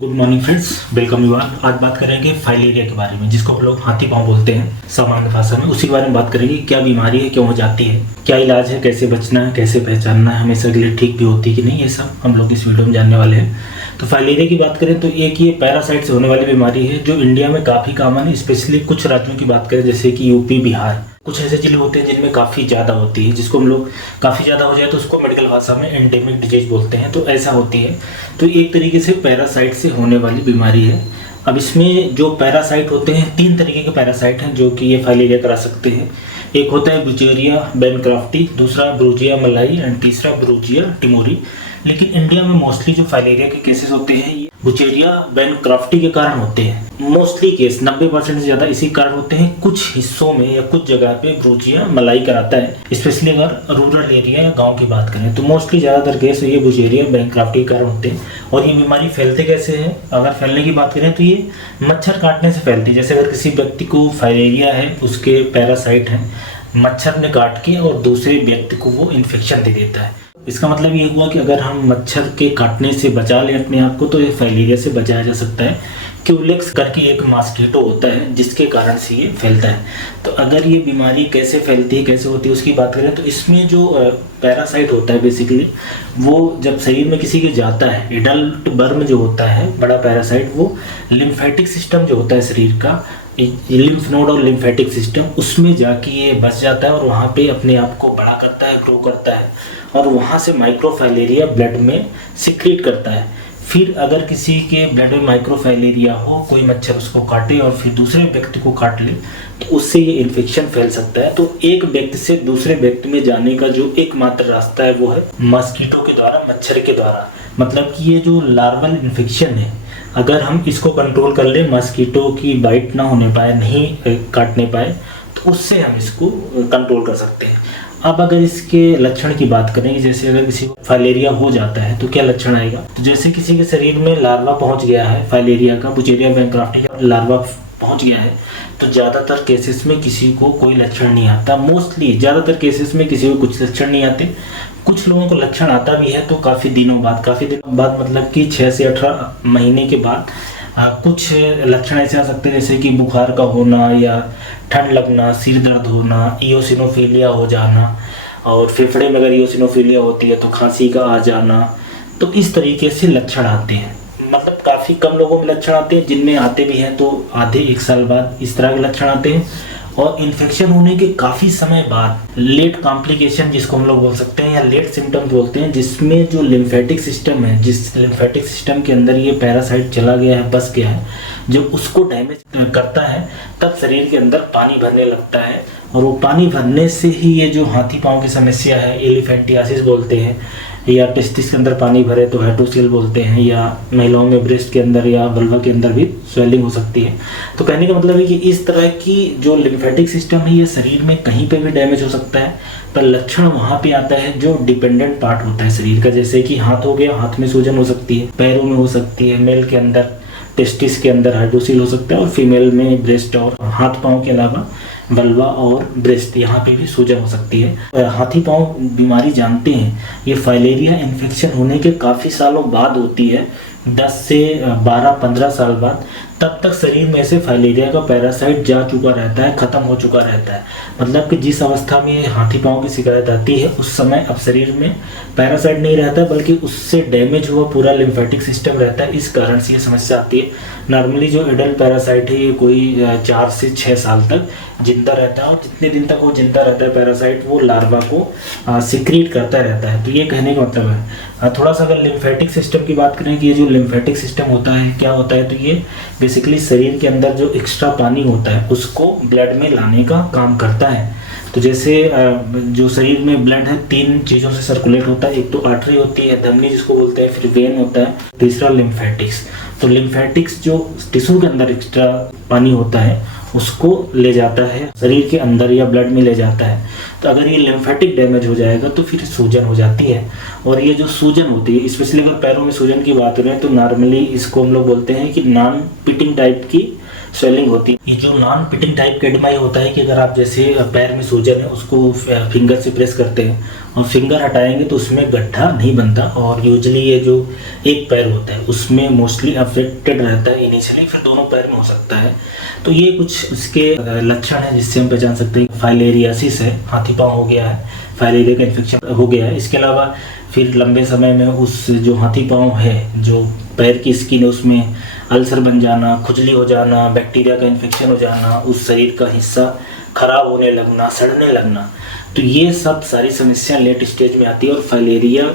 Good morning friends, welcome you all. आज बात करेंगे फाइलेरिया के बारे में, जिसको हम लोग हाथी पाँव बोलते हैं सामान्य भाषा में। उसी के बारे में बात करेंगे। क्या बीमारी है, क्यों हो जाती है, क्या इलाज है, कैसे बचना है, कैसे पहचानना है, हमेशा के लिए ठीक भी होती है कि नहीं, ये सब हम लोग इस वीडियो में जानने वाले हैं। तो फाइलेरिया की बात करें तो एक ये पैरासाइट से होने वाली बीमारी है जो इंडिया में काफ़ी कॉमन है। स्पेशली कुछ राज्यों की बात करें जैसे कि यूपी, बिहार, कुछ ऐसे जिले होते हैं जिनमें काफ़ी ज़्यादा होती है, जिसको हम लोग काफ़ी ज़्यादा हो जाए तो उसको मेडिकल भाषा में एंडेमिक डिजीज बोलते हैं। तो ऐसा होती है। तो एक तरीके से पैरासाइट से होने वाली बीमारी है। अब इसमें जो पैरासाइट होते हैं, 3 तरीके के पैरासाइट हैं जो कि ये फाइलेरिया करा सकते हैं। एक होता है बुचेरिया बैनक्राफ्टी, दूसरा ब्रूजिया मलाई एंड तीसरा ब्रूजिया टिमोरी। लेकिन इंडिया में मोस्टली जो फाइलेरिया के केसेस होते हैं ये बुचेरिया बैनक्राफ्टी के कारण होते हैं। मोस्टली केस 90% से ज़्यादा इसी कारण होते हैं। कुछ हिस्सों में या कुछ जगह पे ब्रूजिया मलाई कराता है, स्पेशली अगर रूरल एरिया या गांव की बात करें तो मोस्टली ज़्यादातर केस ये बुचेरिया बैनक्राफ्टी के कारण होते हैं। और ये बीमारी फैलते कैसे हैं, अगर फैलने की बात करें तो ये मच्छर काटने से फैलती है। जैसे अगर किसी व्यक्ति को फाइलेरिया है, उसके पैरासाइट हैं, मच्छर ने काट के और दूसरे व्यक्ति को वो इन्फेक्शन दे देता है। इसका मतलब ये हुआ कि अगर हम मच्छर के काटने से बचा लें अपने आप को तो ये फाइलेरिया से बचाया जा सकता है। क्यूलेक्स करके एक मॉस्किटो होता है जिसके कारण से ये फैलता है। तो अगर ये बीमारी कैसे फैलती है, कैसे होती है, उसकी बात करें तो इसमें जो पैरासाइट होता है बेसिकली वो जब शरीर में किसी के जाता है, एडल्ट बर्म जो होता है बड़ा पैरासाइट, वो लिम्फेटिक सिस्टम जो होता है शरीर का, लिम्फ नोड और लिम्फेटिक सिस्टम, उसमें जाके ये बस जाता है और वहाँ पे अपने आप को बड़ा करता है, ग्रो करता है और वहाँ से माइक्रोफाइलेरिया ब्लड में सिक्रीट करता है। फिर अगर किसी के ब्लड में माइक्रोफाइलेरिया हो, कोई मच्छर उसको काटे और फिर दूसरे व्यक्ति को काट ले तो उससे ये इन्फेक्शन फैल सकता है। तो एक व्यक्ति से दूसरे व्यक्ति में जाने का जो एकमात्र रास्ता है वो है मस्कीटो के द्वारा, मच्छर के द्वारा। मतलब कि ये जो लार्वल इन्फेक्शन है, अगर हम इसको कंट्रोल कर ले, मस्कीटो की बाइट ना होने पाए, नहीं काटने पाए, तो उससे हम इसको कंट्रोल कर सकते हैं। अब अगर इसके लक्षण की बात करें, जैसे अगर किसी को फाइलेरिया हो जाता है तो क्या लक्षण आएगा, तो जैसे किसी के शरीर में लार्वा पहुंच गया है फाइलेरिया का, बुचेरिया बैनक्राफ्टी का लार्वा पहुंच गया है, तो ज़्यादातर केसेस में किसी को कोई लक्षण नहीं आता। मोस्टली ज़्यादातर केसेस में किसी को कुछ लक्षण नहीं आते। कुछ लोगों को लक्षण आता भी है तो काफ़ी दिनों बाद मतलब कि 6 से 18 महीने के बाद कुछ लक्षण ऐसे आ सकते हैं, जैसे कि बुखार का होना या ठंड लगना, सिर दर्द होना, इयोसिनोफिलिया हो जाना, और फेफड़े में अगर इयोसिनोफिलिया होती है तो खांसी का आ जाना। तो इस तरीके से लक्षण आते हैं। मतलब काफ़ी कम लोगों में लक्षण आते हैं, जिनमें आते भी हैं तो आधे 1 साल बाद इस तरह के लक्षण आते हैं। और इन्फेक्शन होने के काफ़ी समय बाद लेट कॉम्प्लिकेशन जिसको हम लोग बोल सकते हैं या लेट सिम्टम्स बोलते हैं, जिसमें जो लिम्फेटिक सिस्टम है, जिस लिम्फेटिक सिस्टम के अंदर ये पैरासाइट चला गया है, बस गया है, जब उसको डैमेज करता है तब शरीर के अंदर पानी भरने लगता है। और वो पानी भरने से ही ये जो हाथी पाँव की समस्या है, एलिफेंटियासिस बोलते हैं, या टेस्टिस के अंदर पानी भरे तो हाइड्रोसील बोलते हैं, या महिलाओं में ब्रेस्ट के अंदर या वल्वा के अंदर भी स्वेलिंग हो सकती है। तो कहने का मतलब है कि इस तरह की जो लिम्फेटिक सिस्टम है ये शरीर में कहीं पे भी डैमेज हो सकता है। पर लक्षण वहाँ पे आता है जो डिपेंडेंट पार्ट होता है शरीर का, जैसे कि हाथ हो गया, हाथ में सूजन हो सकती है, पैरों में हो सकती है, मेल के अंदर टेस्टिस के अंदर हाइड्रोसील हो सकता है, और फीमेल में ब्रेस्ट और हाथ पाँव के अलावा वल्वा और ब्रेस्ट, यहाँ पे भी सूजन हो सकती है। हाथी पाँव बीमारी जानते हैं, ये फाइलेरिया इन्फेक्शन होने के काफ़ी सालों बाद होती है, 10 से 12-15 साल बाद। तब तक शरीर में से फाइलेरिया का पैरासाइट जा चुका रहता है, ख़त्म हो चुका रहता है। मतलब कि जिस अवस्था में हाथी पाँव की शिकायत आती है उस समय अब शरीर में पैरासाइट नहीं रहता, बल्कि उससे डैमेज हुआ पूरा लिम्फेटिक सिस्टम रहता है। इस कारण से ये समस्या आती है। नॉर्मली जो एडल्ट पैरासाइट है ये कोई 4 से 6 साल तक जिंदा रहता है, और जितने दिन तक वो जिंदा रहता है पैरासाइट, वो लार्वा को सिक्रीट करता रहता है। तो ये कहने का मतलब है। थोड़ा सा अगर लिम्फेटिक सिस्टम की बात करें कि ये जो लिम्फेटिक सिस्टम होता है क्या होता है, तो ये बेसिकली शरीर के अंदर जो एक्स्ट्रा पानी होता है उसको ब्लड में लाने का काम करता है। तो जैसे जो शरीर में ब्लड है 3 चीज़ों से सर्कुलेट होता है। एक तो आर्टरी होती है, धमनी जिसको बोलते हैं, फिर वेन होता है, तीसरा लिम्फेटिक्स। तो लिम्फेटिक्स जो टिश्यू के अंदर एक्स्ट्रा पानी होता है उसको ले जाता है शरीर के अंदर या ब्लड में ले जाता है। तो अगर ये लिम्फेटिक डैमेज हो जाएगा तो फिर सूजन हो जाती है। और ये जो सूजन होती है, स्पेशली अगर पैरों में सूजन की बात करें तो नॉर्मली इसको हम लोग बोलते हैं कि नॉन पिटिंग टाइप की स्वेलिंग होती है। ये जो नॉन पिटिंग टाइप का एडिमा ये होता है कि अगर आप जैसे पैर में सूजन है उसको फिंगर से प्रेस करते हैं और फिंगर हटाएंगे तो उसमें गड्ढा नहीं बनता, और यूजली ये जो एक पैर होता है उसमें मोस्टली अफेक्टेड रहता है इनिशियली, फिर दोनों पैर में हो सकता है। तो ये कुछ इसके लक्षण हैं जिससे हम पहचान सकते हैं फाइलेरियासिस है, हाथी पाँव हो गया है, फाइलेरिया का इन्फेक्शन हो गया है। इसके अलावा फिर लंबे समय में उस जो हाथी पाँव है, जो पैर की स्किन है उसमें अल्सर बन जाना, खुजली हो जाना, बैक्टीरिया का इन्फेक्शन हो जाना, उस शरीर का हिस्सा खराब होने लगना, सड़ने लगना, तो ये सब सारी समस्या लेट स्टेज में आती है और फाइलेरिया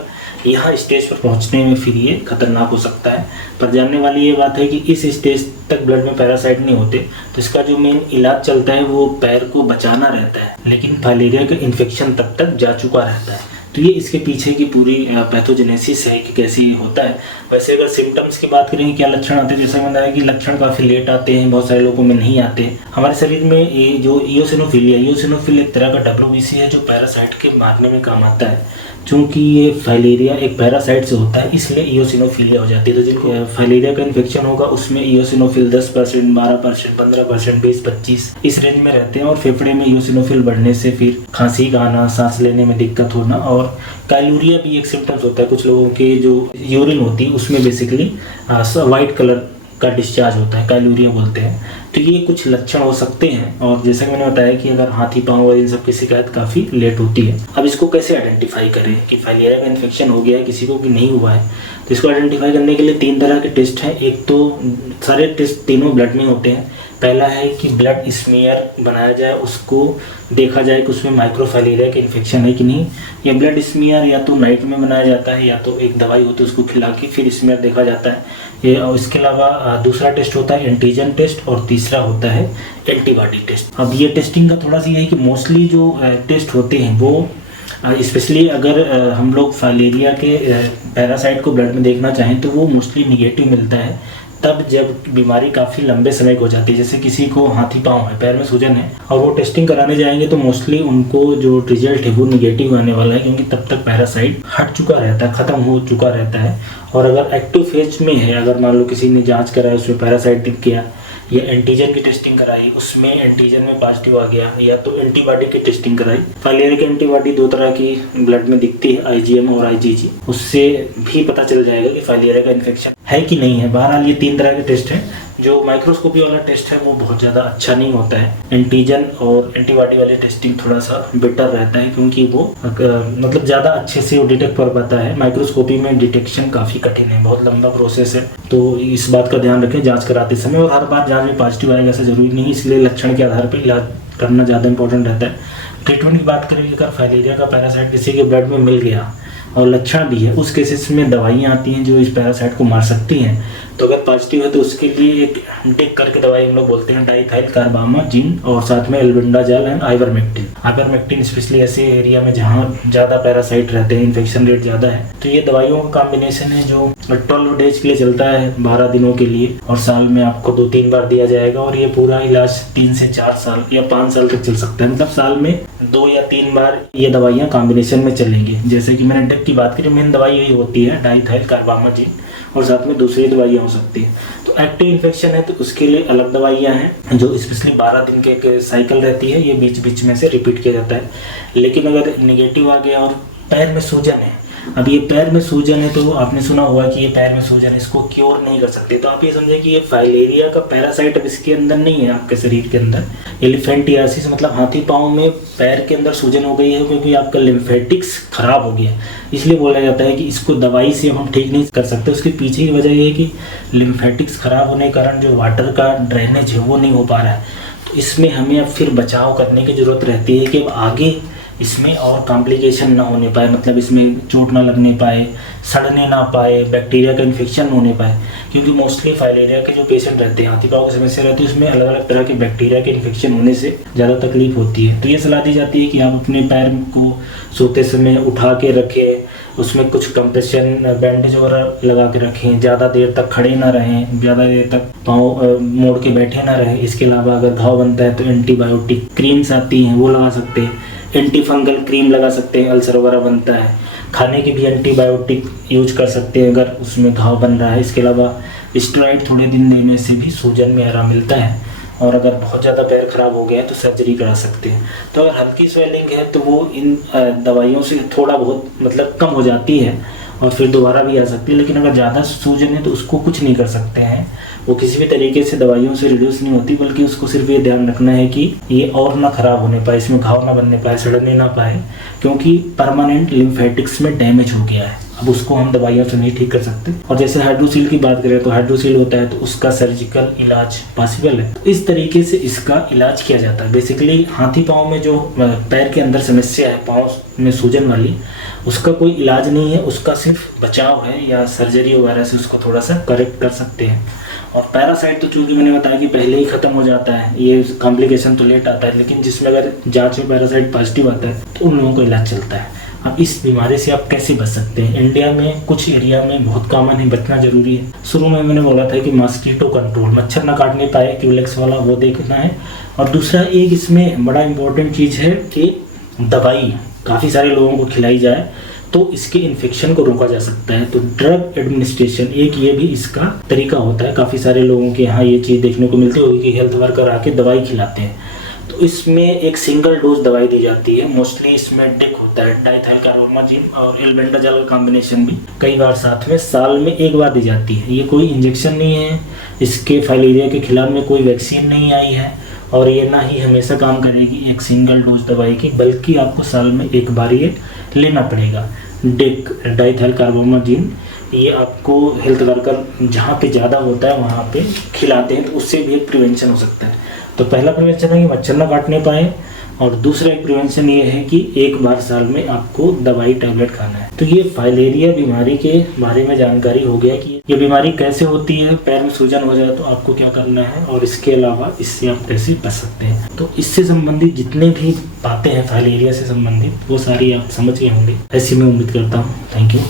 यहाँ स्टेज पर पहुँचने में फिर ये खतरनाक हो सकता है। पर जानने वाली ये बात है कि इस स्टेज तक ब्लड में पैरासाइट नहीं होते, तो इसका जो मेन इलाज चलता है वो पैर को बचाना रहता है, लेकिन फाइलेरिया का इन्फेक्शन तब तक जा चुका रहता है। तो ये इसके पीछे की पूरी पैथोजेनेसिस है कि कैसे ये होता है। वैसे अगर सिम्टम्स की बात करें क्या लक्षण आते हैं, जैसे मैंने बताया कि लक्षण काफ़ी लेट आते हैं, बहुत सारे लोगों में नहीं आते। हमारे शरीर में ये जो इयोसिनोफिल एक तरह का WBC है जो पैरासाइट के मारने में काम आता है। चूँकि ये फाइलेरिया एक पैरासाइट से होता है इसलिए इयोसिनोफिलिया हो जाती है। तो जिनको फाइलेरिया का इन्फेक्शन होगा उसमें इयोसिनोफिल 10%, 12%, 15%, 20-25 इस रेंज में रहते हैं, और फेफड़े में इयोसिनोफिल बढ़ने से फिर खांसी का आना, सांस लेने में दिक्कत होना, और काइलूरिया भी एक सिम्टम्स होता है। कुछ लोगों के जो यूरिन होती है उसमें बेसिकली वाइट कलर का डिस्चार्ज होता है, काइलूरिया बोलते हैं। तो ये कुछ लक्षण हो सकते हैं, और जैसा कि मैंने बताया कि अगर हाथी पाँव और इन सब की शिकायत काफ़ी लेट होती है। अब इसको कैसे आइडेंटिफाई करें कि फाइलेरिया का इन्फेक्शन हो गया है किसी को कि नहीं हुआ है, तो इसको आइडेंटिफाई करने के लिए 3 तरह के टेस्ट हैं। एक तो सारे टेस्ट तीनों ब्लड में होते हैं। पहला है कि ब्लड स्मीयर बनाया जाए, उसको देखा जाए कि उसमें माइक्रोफाइलेरिया का इन्फेक्शन है कि नहीं। या ब्लड स्मीयर या तो नाइट में बनाया जाता है या तो एक दवाई होती है उसको खिला के फिर स्मीयर देखा जाता है ये। और इसके अलावा दूसरा टेस्ट होता है एंटीजन टेस्ट, और तीसरा होता है एंटीबॉडी टेस्ट। अब ये टेस्टिंग का थोड़ा सा ये है कि मोस्टली जो टेस्ट होते हैं वो स्पेशली अगर हम लोग फाइलेरिया के पैरासाइट को ब्लड में देखना चाहें तो वो मोस्टली निगेटिव मिलता है तब जब बीमारी काफ़ी लंबे समय की हो जाती है। जैसे किसी को हाथी पाँव है, पैर में सूजन है, और वो टेस्टिंग कराने जाएंगे तो मोस्टली उनको जो रिजल्ट है वो निगेटिव आने वाला है, क्योंकि तब तक पैरासाइट हट चुका रहता है, ख़त्म हो चुका रहता है। और अगर एक्टिव फेज में है, अगर मान लो किसी ने जाँच कराया उसमें पैरासाइट दिख गया, या एंटीजन की टेस्टिंग कराई उसमें एंटीजन में पॉजिटिव आ गया, या तो एंटीबॉडी की टेस्टिंग कराई। फाइलेरिया की एंटीबॉडी 2 तरह की ब्लड में दिखती है, IgM और IgG, उससे भी पता चल जाएगा कि फाइलेरिया का इन्फेक्शन है कि नहीं है। बहरहाल ये 3 तरह के टेस्ट हैं। जो माइक्रोस्कोपी वाला टेस्ट है वो बहुत ज़्यादा अच्छा नहीं होता है। एंटीजन और एंटीबॉडी वाली टेस्टिंग थोड़ा सा बेटर रहता है, क्योंकि वो मतलब ज़्यादा अच्छे से वो डिटेक्ट कर पाता है। माइक्रोस्कोपी में डिटेक्शन काफ़ी कठिन है, बहुत लंबा प्रोसेस है, तो इस बात का ध्यान रखें जांच कराते समय। और हर बार जांच में पॉजिटिव आएगा ऐसा जरूरी नहीं, इसलिए लक्षण के आधार पर इलाज करना ज़्यादा इंपॉर्टेंट रहता है। ट्रीटमेंट की बात करें, अगर फाइलेरिया का पैरासाइट किसी के ब्लड में मिल गया और लक्षण भी है, उस केसेस में दवाइयाँ आती हैं जो इस पैरासाइट को मार सकती हैं। तो अगर पॉजिटिव है तो उसके लिए एक डिक करके दवाई हम लोग बोलते हैं डाइथाइल कार्बामाजिन, और साथ में albendazole and ivermectin. Ivermectin specially ऐसे एरिया में जहाँ ज़्यादा पैरासाइट रहते हैं, इन्फेक्शन रेट ज़्यादा है, तो ये दवाइयों का कॉम्बिनेशन है जो 12 डेज के लिए चलता है, 12 दिनों के लिए, और साल में आपको 2-3 बार दिया जाएगा। और ये पूरा इलाज 3 से 4 साल या 5 साल तक चल सकता है, मतलब साल में 2 या 3 बार ये दवाइयाँ कॉम्बिनेशन में चलेंगी। जैसे कि मैंने डिक की बात करी, मेन दवाई यही होती है डाइथाइल कार्बामाजिन, और साथ में दूसरी दवाइयाँ हो सकती है। तो एक्टिव इन्फेक्शन है तो उसके लिए अलग दवाइयाँ हैं जो स्पेशली 12 दिन के एक साइकिल रहती है, ये बीच बीच में से रिपीट किया जाता है। लेकिन अगर नेगेटिव आ गया और पैर में सूजन है, अब ये पैर में सूजन है तो आपने सुना होगा कि ये पैर में सूजन है, इसको क्योर नहीं कर सकते। तो आप ये समझे कि ये फाइलेरिया का पैरासाइट अब इसके अंदर नहीं है, आपके शरीर के अंदर। एलिफेंटियासिस मतलब हाथी पाँव में पैर के अंदर सूजन हो गई है क्योंकि आपका लिम्फेटिक्स खराब हो गया, इसलिए बोला जाता है कि इसको दवाई से हम ठीक नहीं कर सकते। उसके पीछे की वजह ये है कि लिम्फेटिक्स खराब होने के कारण जो वाटर का ड्रेनेज है वो नहीं हो पा रहा है। तो इसमें हमें अब फिर बचाव करने की ज़रूरत रहती है कि अब आगे इसमें और कॉम्प्लिकेशन ना होने पाए, मतलब इसमें चोट ना लगने पाए, सड़ने ना पाए, बैक्टीरिया का इन्फेक्शन होने पाए। क्योंकि मोस्टली फाइलेरिया के जो पेशेंट रहते हैं, हाथी पाँव की समस्या रहती है, उसमें अलग अलग तरह के बैक्टीरिया के इन्फेक्शन होने से ज़्यादा तकलीफ होती है। तो ये सलाह दी जाती है कि आप अपने पैर को सोते समय उठा के रखें, उसमें कुछ कंप्रेशन बैंडेज वगैरह लगा के रखें, ज़्यादा देर तक खड़े ना रहें, ज़्यादा देर तक पाँव मोड़ के बैठे ना रहें। इसके अलावा अगर घाव बनता है तो एंटीबायोटिक क्रीम्स आती हैं वो लगा सकते हैं, एंटी फंगल क्रीम लगा सकते हैं, अल्सर वगैरह बनता है। खाने की भी एंटीबायोटिक यूज कर सकते हैं अगर उसमें घाव बन रहा है। इसके अलावा स्टेरॉइड थोड़े दिन लेने से भी सूजन में आराम मिलता है। और अगर बहुत ज़्यादा पैर खराब हो गया है तो सर्जरी करा सकते हैं। तो अगर हल्की स्वेलिंग है तो वो इन दवाइयों से थोड़ा बहुत मतलब कम हो जाती है और फिर दोबारा भी आ सकती है। लेकिन अगर ज़्यादा सूजन है तो उसको कुछ नहीं कर सकते हैं, वो किसी भी तरीके से दवाइयों से रिड्यूस नहीं होती, बल्कि उसको सिर्फ ये ध्यान रखना है कि ये और ना ख़राब होने पाए, इसमें घाव ना बनने पाए, सड़ने ना पाए, क्योंकि परमानेंट लिम्फेटिक्स में डैमेज हो गया है। अब उसको हम दवाइयों से नहीं ठीक कर सकते। और जैसे हाइड्रोसील की बात करें तो हाइड्रोसील होता है तो उसका सर्जिकल इलाज पॉसिबल है। तो इस तरीके से इसका इलाज किया जाता है। बेसिकली हाथी पाँव में जो पैर के अंदर समस्या है, पाँव में सूजन वाली, उसका कोई इलाज नहीं है, उसका सिर्फ बचाव है या सर्जरी वगैरह से उसको थोड़ा सा करेक्ट कर सकते हैं। और पैरासाइट तो चूंकि मैंने बताया कि पहले ही ख़त्म हो जाता है, ये कॉम्प्लिकेशन तो लेट आता है, लेकिन जिसमें अगर जांच में पैरासाइट पॉजिटिव आता है तो उन लोगों को इलाज चलता है। अब इस बीमारी से आप कैसे बच सकते हैं? इंडिया में कुछ एरिया में बहुत कॉमन है, बचना जरूरी है। शुरू में मैंने बोला था कि मॉस्किटो कंट्रोल, मच्छर ना काटने पाए, क्यूलेक्स वाला, वो देखना है। और दूसरा एक इसमें बड़ा इंपॉर्टेंट चीज़ है कि दवाई काफ़ी सारे लोगों को खिलाई जाए तो इसके इन्फेक्शन को रोका जा सकता है। तो ड्रग एडमिनिस्ट्रेशन एक ये भी इसका तरीका होता है। काफ़ी सारे लोगों के यहाँ ये चीज़ देखने को मिलती होगी कि हेल्थ वर्कर आके दवाई खिलाते हैं। तो इसमें एक सिंगल डोज दवाई दी जाती है। मोस्टली इसमें डिक होता है, डाइथाइलकार्बामाजिन और एल्बेंडाजोल का कॉम्बिनेशन भी कई बार साथ में साल में एक बार दी जाती है। ये कोई इंजेक्शन नहीं है, इसके फाइलेरिया के खिलाफ में कोई वैक्सीन नहीं आई है और ये ना ही हमेशा काम करेगी एक सिंगल डोज दवाई की, बल्कि आपको साल में एक बार ये लेना पड़ेगा। डिक डाइथाइलकार्बामाजिन ये आपको हेल्थ वर्कर जहाँ पे ज़्यादा होता है वहाँ पे खिलाते हैं, तो उससे भी एक प्रिवेंशन हो सकता है। तो पहला प्रिवेंशन है कि मच्छर ना काटने पाए, और दूसरा एक प्रिवेंशन ये है कि एक बार साल में आपको दवाई टैबलेट खाना है। तो ये फाइलेरिया बीमारी के बारे में जानकारी हो गया कि ये बीमारी कैसे होती है, पैर में सूजन हो जाए तो आपको क्या करना है, और इसके अलावा इससे आप कैसे बच सकते हैं। तो इससे संबंधित जितने भी बातें हैं फाइलेरिया से संबंधित, वो सारी आप समझ गए होंगे, ऐसी मैं उम्मीद करता हूँ। Thank you.